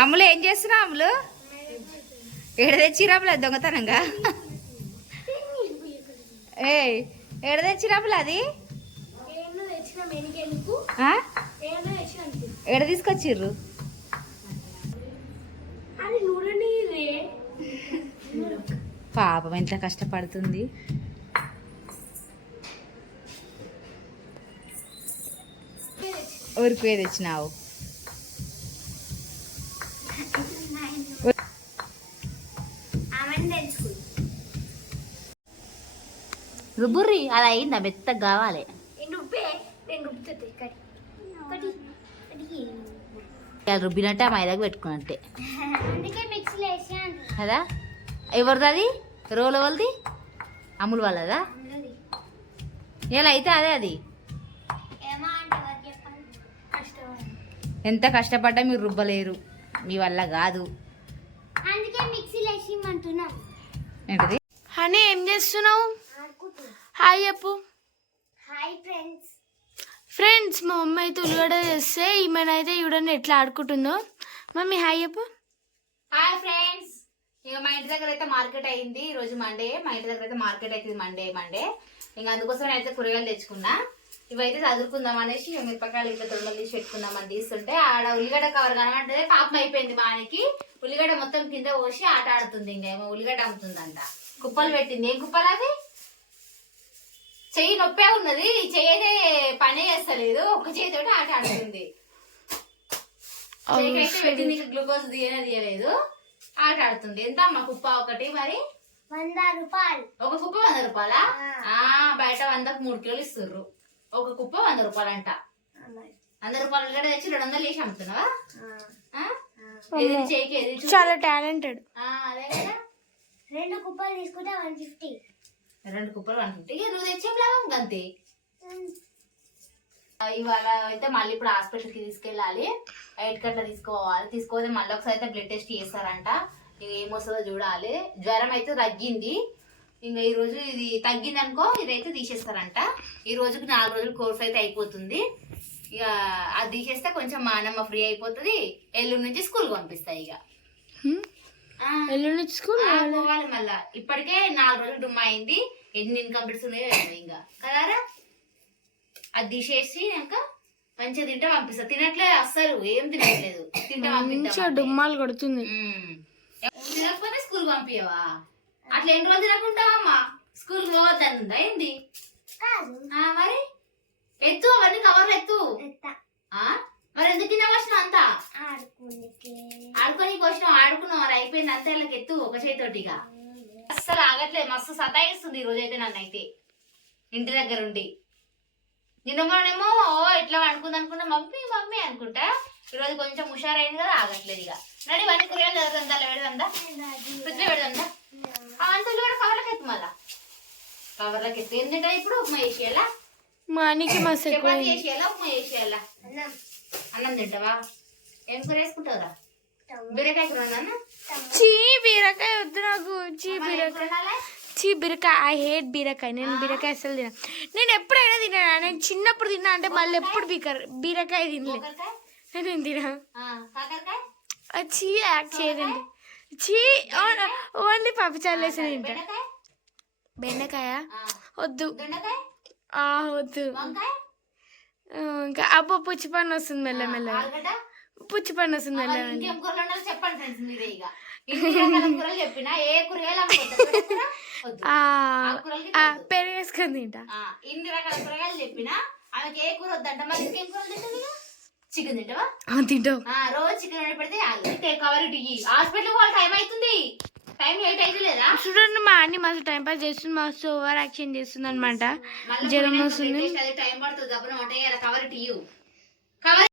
అమ్ములు ఏం చేస్తున్నావు అమ్ములు? ఏడ అది దొంగతనంగా? ఏయ్ ఏడ తెచ్చిరాపుల అది? ఎడ ఏడ తీసుకొచ్చిర్రు? పాపం ఎంత కష్టపడుతుంది. ఊరికి తెచ్చినావు. రుబ్బుర్రి అది అయిందా మెత్తగా కావాలి. రుబ్బినట్టే ఆ మైదాకు పెట్టుకున్నట్టే. కదా? ఎవరిది అది? రోల్ వాళ్ళది అమ్ములు వాళ్ళదా? ఇలా అయితే అదే అది. ఎంత కష్టపడ్డా మీరు రుబ్బలేరు. మీ వల్ల కాదు. అందుకే మిక్సీలో వేసి అంటున్నాం ఏంటిది? హనీ ఏం చేస్తున్నావు? హాయ్ చెప్పు. Hi friends. ఫ్రెండ్స్ మా మమ్మీ అయితే ఉల్లిగడ్డ చేస్తే ఈమెనైతే చూడండి ఎట్లా ఆడుకుంటుందో. మమ్మీ హాయ్ చెప్పు. Hi friends. ఇక మా ఇంటి దగ్గర అయితే మార్కెట్ అయింది. ఈ రోజు మండే. మా ఇంటి దగ్గర అయితే మార్కెట్ అవుతుంది మండే మండే. ఇంకా అందుకోసం అయితే కూరగాయలు తెచ్చుకున్నా. ఇవైతే చదువుకుందాం అనేసి ఇక మిరపకాయలు ఇట్లా తొందరలు తీసి పెట్టుకుందామని తీస్తుంటే ఆడ ఉల్లిగడ్డ కవర్ కనబడ్డదే పాపం అయిపోయింది బానికి. ఉల్లిగడ్డ మొత్తం కింద పోసి ఆట ఆడుతుంది. ఇంకా ఏమో ఉల్లిగడ్డ అమ్ముతుందంట. కుప్పలు పెట్టింది. ఏం కుప్పలు అది చెయ్యి నొప్పే ఉన్నది ఈ చెయ్యి అయితే పనే చేస్తలేదు ఒక చేతితోటి ఆట ఆడుతుంది. చెయ్యికైతే పెట్టింది గ్లూకోజ్ తీయనే తీయలేదు ఆట ఆడుతుంది. ఎంత అమ్మ కుప్ప ఒకటి మరి? వంద రూపాయలు. ఒక కుప్ప వంద రూపాయలా? ఆ. బయట వందకు మూడు కిలోలు ఇస్తుర్రు. ఒక కుప్ప వంద రూపాయలంట. వంద రూపాయలు కూడా తెచ్చి రెండు వందలు వేసి అమ్ముతున్నావా? చాలా టాలెంటెడ్. ఆ, అదే కదా. రెండు కుప్పలు తీసుకుంటే వన్ ఫిఫ్టీ. రెండు కుప్పలు అనుకుంటే ఇక నువ్వు తెచ్చే గంతే ఆ, ఇవాళ అయితే మళ్ళీ ఇప్పుడు హాస్పిటల్కి తీసుకెళ్ళాలి. ఎయిట్ కట్ల తీసుకోవాలి. తీసుకోతే మళ్ళీ ఒకసారి అయితే బ్లడ్ టెస్ట్ చేస్తారంట. ఇక ఏమొస్తుందో చూడాలి. జ్వరం అయితే తగ్గింది. ఇంకా ఈ రోజు ఇది తగ్గింది అనుకో ఇదైతే తీసేస్తారంట. ఈ రోజుకి నాలుగు రోజులు కోర్స్ అయితే అయిపోతుంది. ఇక అది తీసేస్తే కొంచెం మా అన్నమ్మ ఫ్రీ అయిపోతుంది. ఎల్లుండి నుంచి స్కూల్ పంపిస్తాయి ఇక. ఆ. ఎల్లుండి స్కూల్ ఆ, పోవాలి మళ్ళా. ఇప్పటికే నాలుగు రోజులు డుమ్మా అయింది. ఎన్ని ఇన్కంప్లీట్స్ ఉన్నాయో ఇంకా. కదారా? అది తీసేసి ఇంకా మంచిగా తింటే పంపిస్తా. తినట్లేదు అస్సలు ఏం తినట్లేదు. తింటే మంచిగా డుమ్మాలు కొడుతుంది. తినకపోతే స్కూల్ పంపించవా అట్లా ఎన్ని రోజులు తినకుంటావమ్మా? స్కూల్ పోవద్దని ఏంది? కాదు. ఆ, మరి? ఎత్తు అవన్నీ కవర్లు ఎత్తు. మరి ఎందుకు తినవలసిన అంతా? ఆడుకుందికే ఆడుకొని వచ్చినావు ఆడుకున్నావు మరి అయిపోయింది అంతే వాళ్ళకి ఎత్తు ఒక చేతితోటిగా అస్సలు ఆగట్లేదు. మస్తు సతాయిస్తుంది ఈ రోజు అయితే నన్ను అయితే ఇంటి దగ్గర ఉండి. నిన్న మొన్నేమో ఓ ఇట్లా అనుకుంది అనుకున్నా మమ్మీ మమ్మీ అనుకుంటా. ఈరోజు కొంచెం హుషారైంది కదా ఆగట్లేదు ఇక. నడి వన్నీ కూరగాయలు చదువుతుందా పెడదా ఫ్రిడ్జ్ పెడదా అంతలు కూడా కవర్లకు ఎత్తు మళ్ళా? కవర్లకు ఎత్తు. తింటా ఇప్పుడు ఉప్మా చేసేయాలా? మా అనికి మస్తు చేసేయాలా ఉప్మా చేసేయాలా? అన్నం. అన్నం తింటావా? ఏం కూర వేసుకుంటావురా? బీరకాయ చీ బీరకాయ వద్దు నాకు. చీ బీరకాయ? చీ బీరకాయ. ఐ హేట్ బీరకాయ. నేను బీరకాయ అసలు తిన. నేను ఎప్పుడైనా తినా నేను చిన్నప్పుడు తిన్నా అంటే మళ్ళీ ఎప్పుడు బీకర్ బీరకాయ తినలే. నేను తినా. చీ యాక్ట్ చేయదండి. చీ ఓన్లీ పప్పుచారు వేసి తింటా. బెండకాయ? వద్దు. వద్దు. ఇంకా అబ్బో పుచ్చి పన్ను వస్తుంది మెల్లమెల్ల పుచ్చి పన్ను వస్తుంది మరి మెల్లమెల్ల ఇంకేం కూరలు ఉండాలో చెప్పండి ఫ్రెండ్స్ మీరే ఇక. ఇన్ని రకాల కూరలు చెప్పినా ఏ కూరగాయలు. కూర వద్దు. ఆ, వద్దు. తింటా. ఆ, ఇన్ని రకాల కూరగాయలు చెప్పినా ఆమెకి ఏ కూర వద్దంట మరి ఇంకేం కూరలు తింటుంది ఇక? చికెన్ తింటావా? ఆ, తింటావు. ఆ, రోజు చికెన్ వండి పెడితే ఇటు ఇయ్యి హాస్పిటల్ వాళ్ళ టైం అవుతుంది టైం ఎయిట్ అయితే లేదా? చూడండి మా అన్ని మస్తు టైం పాస్ చేస్తుంది మస్తు ఓవర్ యాక్షన్ చేస్తుంది అనమాట జ్వరం వస్తుంది. టైం పడుతుంది అప్పుడు వంట చేయాలి కవర్ ఇటు ఇయ్యు. కవర్